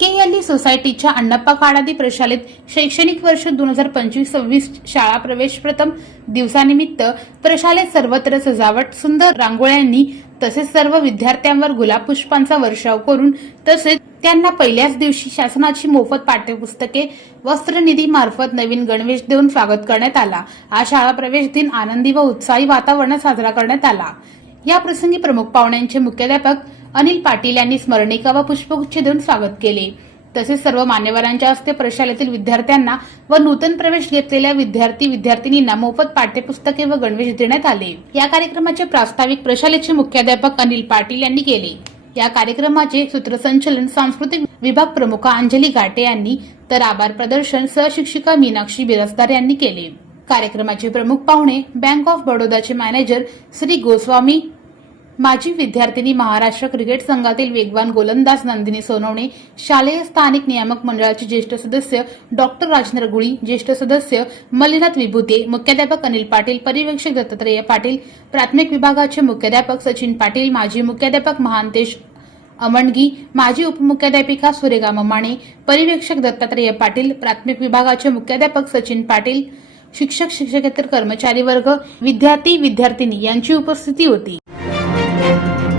सोसायटीच्या अण्णप्पा काळादी प्रशालेत शैक्षणिक वर्ष दोन हजार पंचवीस सव्वीस शाळा प्रवेश प्रथम दिवसानिमित्त प्रशालेत सर्वत्र सजावट सुंदर रांगोळ्यांनी तसेच सर्व विद्यार्थ्यांवर गुलाब पुष्पांचा वर्षाव करून तसेच त्यांना पहिल्याच दिवशी शासनाची मोफत पाठ्यपुस्तके वस्त्रनिधी मार्फत नवीन गणवेश देऊन स्वागत करण्यात आला. आज शाळा प्रवेश दिन आनंदी व उत्साही वातावरणात साजरा करण्यात आला. या प्रसंगी प्रमुख पाहुण्यांचे मुख्याध्यापक अनिल पाटील यांनी स्मरणिका व पुष्पगुच्छ देऊन स्वागत केले. तसेच सर्व मान्यवरांच्या हस्ते प्रशालेतील विद्यार्थ्यांना व नूतन प्रवेश घेतलेल्या विद्यार्थी विद्यार्थिनींना मोफत पाठ्यपुस्तके व गणवेश देण्यात आले. या कार्यक्रमाचे प्रास्ताविक प्रशालेचे मुख्याध्यापक अनिल पाटील यांनी केले. या कार्यक्रमाचे सूत्रसंचलन सांस्कृतिक विभाग प्रमुख अंजली घाटे यांनी तर आभार प्रदर्शन सहशिक्षिका मीनाक्षी बिरस्दार यांनी केले. कार्यक्रमाचे प्रमुख पाहुणे बँक ऑफ बडोदाचे मॅनेजर श्री गोस्वामी माजी विद्यार्थिनी महाराष्ट्र क्रिकेट संघातील वेगवान गोलंदाज नंदिनी सोनवणे शालेय स्थानिक नियामक मंडळाचे ज्येष्ठ सदस्य डॉक्टर राजनर गुळी ज्येष्ठ सदस्य मल्लीनाथ विभूते मुख्याध्यापक अनिल पाटील पर्यवेक्षक दत्तात्रेय पाटील प्राथमिक विभागाचे मुख्याध्यापक सचिन पाटील माजी मुख्याध्यापक महांतेश अमणगी माजी उपमुख्याध्यापिका सुरेगा ममाणे परिवेक्षक दत्तात्रेय पाटील प्राथमिक विभागाचे मुख्याध्यापक सचिन पाटील शिक्षक शिक्षकेतर कर्मचारी वर्ग विद्यार्थी विद्यार्थिनी यांची उपस्थिती होती. Thank you.